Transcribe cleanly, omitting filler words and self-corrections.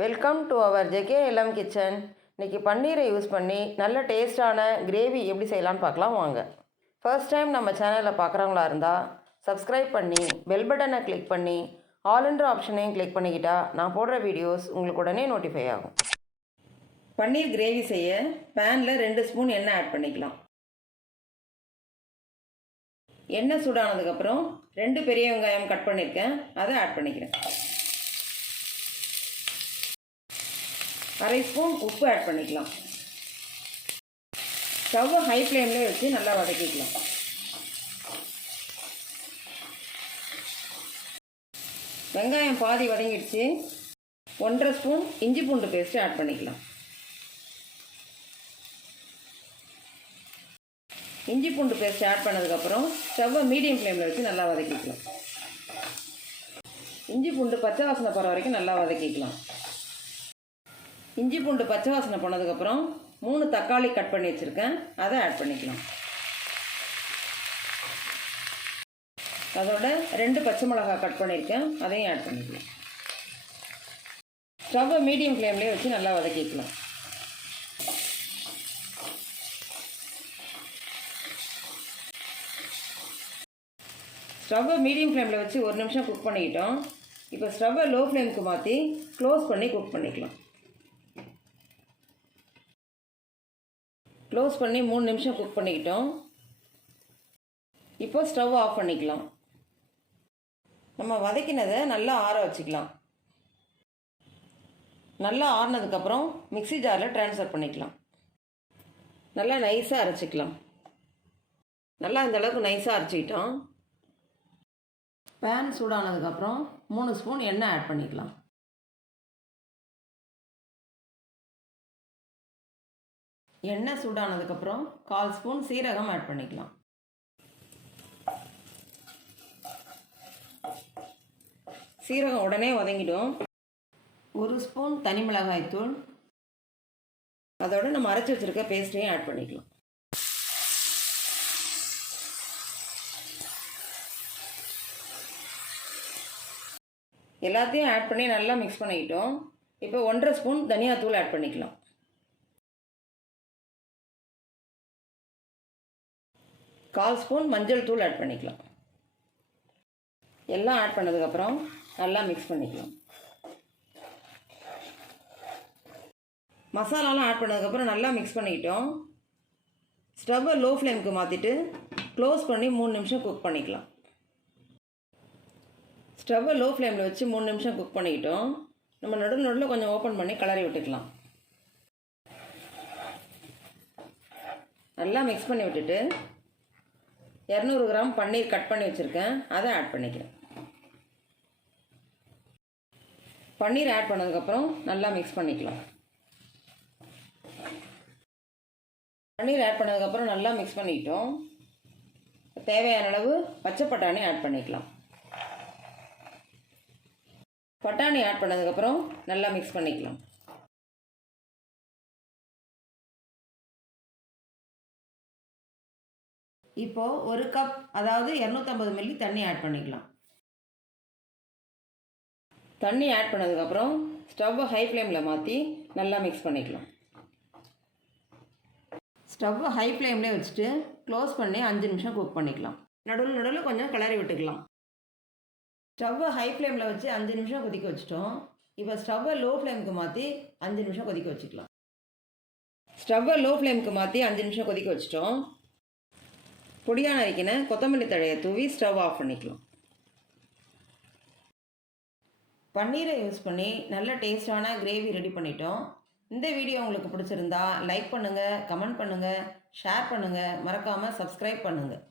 Welcome to our JKLM kitchen. இன்றைக்கி பன்னீரை use பண்ணி நல்ல டேஸ்டான கிரேவி எப்படி செய்யலான்னு பார்க்கலாம் வாங்க. ஃபர்ஸ்ட் டைம் நம்ம சேனலில் பார்க்குறவங்களா இருந்தால் சப்ஸ்கிரைப் பண்ணி பெல் பட்டனை கிளிக் பண்ணி ஆல்ன்ற ஆப்ஷனையும் கிளிக் பண்ணிக்கிட்டா நான் போடுற வீடியோஸ் உங்களுக்கு உடனே நோட்டிஃபை ஆகும். பன்னீர் கிரேவி செய்ய பேனில் 2 ஸ்பூன் எண்ணெய் ஆட் பண்ணிக்கலாம். எண்ணெய் சூடானதுக்கப்புறம் 2 பெரிய வெங்காயம் கட் பண்ணியிருக்கேன், அதை ஆட் பண்ணிக்கிறேன். 1/2 ஸ்பூன் உப்பு ஆட் பண்ணிக்கலாம். ஸ்டவ்வை ஹை ஃப்ளேம்லேயே வச்சு நல்லா வதக்கிக்கலாம். வெங்காயம் பாதி வதங்கிடுச்சு. 1/2 ஸ்பூன் இஞ்சி பூண்டு பேஸ்ட்டு ஆட் பண்ணிக்கலாம். இஞ்சி பூண்டு பேஸ்ட் ஆட் பண்ணதுக்கப்புறம் ஸ்டவ்வை மீடியம் ஃப்ளேமில் வச்சு நல்லா வதக்கிக்கலாம். இஞ்சி பூண்டு பச்சை வாசனை போகிற வரைக்கும் நல்லா வதக்கிக்கலாம். இஞ்சி பூண்டு பச்சை வாசனை போனதுக்கப்புறம் 3 தக்காளி கட் பண்ணி வச்சுருக்கேன், அதை ஆட் பண்ணிக்கலாம். அதோட 2 பச்சை மிளகாய் கட் பண்ணியிருக்கேன், அதையும் ஆட் பண்ணிக்கலாம். ஸ்டவ்வை மீடியம் ஃப்ளேம்லேயே வச்சு நல்லா வதக்கிக்கலாம். ஸ்டவ்வை மீடியம் ஃப்ளேமில் வச்சு 1 நிமிஷம் குக் பண்ணிக்கிட்டோம். இப்போ ஸ்டவ்வை லோ ஃப்ளேமுக்கு மாற்றி க்ளோஸ் பண்ணி குக் பண்ணிக்கலாம். க்ளோஸ் பண்ணி 3 நிமிஷம் குக் பண்ணிக்கிட்டோம். இப்போ ஸ்டவ் ஆஃப் பண்ணிக்கலாம். நம்ம வதக்கினதை நல்லா ஆற வச்சுக்கலாம். நல்லா ஆறினதுக்கப்புறம் மிக்ஸி ஜாரில் ட்ரான்ஸ்ஃபர் பண்ணிக்கலாம். நல்லா நைஸாக அரைச்சிக்கலாம். நல்லா இந்த அளவுக்கு நைஸாக அரைச்சிக்கிட்டோம். பேன் சூடானதுக்கப்புறம் 3 ஸ்பூன் எண்ணெய் ஆட் பண்ணிக்கலாம். எண்ணெய் சூடானதுக்கப்புறம் 1/4 ஸ்பூன் சீரகம் ஆட் பண்ணிக்கலாம். சீரகம் உடனே வதங்கிடும். 1 ஸ்பூன் தனி மிளகாய் தூள், அதோடு நம்ம அரைச்சி வச்சுருக்க பேஸ்ட்டையும் ஆட் பண்ணிக்கலாம். எல்லாத்தையும் ஆட் பண்ணி நல்லா மிக்ஸ் பண்ணிக்கிட்டோம். இப்போ 1/2 ஸ்பூன் தனியாத்தூள் ஆட் பண்ணிக்கலாம். 1/4 ஸ்பூன் மஞ்சள் தூள் ஆட் பண்ணிக்கலாம். எல்லாம் ஆட் பண்ணதுக்கப்புறம் நல்லா மிக்ஸ் பண்ணிக்கலாம். மசாலாலாம் ஆட் பண்ணதுக்கப்புறம் நல்லா மிக்ஸ் பண்ணிக்கிட்டோம். ஸ்டவ்வை லோ ஃப்ளேமுக்கு மாற்றிட்டு க்ளோஸ் பண்ணி 3 நிமிஷம் குக் பண்ணிக்கலாம். ஸ்டவ்வை லோ ஃப்ளேமில் வச்சு 3 நிமிஷம் குக் பண்ணிக்கிட்டோம். நம்ம நடுவில் கொஞ்சம் ஓப்பன் பண்ணி கிளறி விட்டுக்கலாம். நல்லா மிக்ஸ் பண்ணி விட்டுட்டு 200 கிராம் பன்னீர் கட் பண்ணி வச்சுருக்கேன், அதை ஆட் பண்ணிக்கிறேன். பன்னீர் ஆட் பண்ணதுக்கப்புறம் நல்லா மிக்ஸ் பண்ணிக்கலாம். பன்னீர் ஆட் பண்ணதுக்கப்புறம் நல்லா மிக்ஸ் பண்ணிக்கிட்டோம். தேவையான அளவு பச்சை பட்டாணி ஆட் பண்ணிக்கலாம். பட்டாணி ஆட் பண்ணதுக்கப்புறம் நல்லா மிக்ஸ் பண்ணிக்கலாம். இப்போது 1 கப் அதாவது 250 மில்லி தண்ணி ஆட் பண்ணிக்கலாம். தண்ணி ஆட் பண்ணதுக்கப்புறம் ஸ்டவ்வை ஹை ஃப்ளேமில் மாற்றி நல்லா மிக்ஸ் பண்ணிக்கலாம். ஸ்டவ்வை ஹை ஃப்ளேம்லேயே வச்சுட்டு க்ளோஸ் பண்ணி 5 நிமிஷம் குக் பண்ணிக்கலாம். நடுவில் கொஞ்சம் கிளறி விட்டுக்கலாம். ஸ்டவ்வை ஹை ஃப்ளேமில் வச்சு 5 நிமிஷம் கொதிக்க வச்சுட்டோம். இப்போ ஸ்டவ்வை லோ ஃப்ளேமுக்கு மாற்றி 5 நிமிஷம் கொதிக்க வச்சுக்கலாம். ஸ்டவ்வை லோ ஃப்ளேமுக்கு மாற்றி 5 நிமிஷம் கொதிக்க வச்சுட்டோம். பொடியான நறுக்கின கொத்தமல்லி தழையை தூவி ஸ்டவ் ஆஃப் பண்ணிக்கலாம். பன்னீரை யூஸ் பண்ணி நல்ல டேஸ்டான கிரேவி ரெடி பண்ணிட்டோம். இந்த வீடியோ உங்களுக்கு பிடிச்சிருந்தா லைக் பண்ணுங்கள், கமெண்ட் பண்ணுங்கள், ஷேர் பண்ணுங்கள், மறக்காமல் சப்ஸ்கிரைப் பண்ணுங்கள்.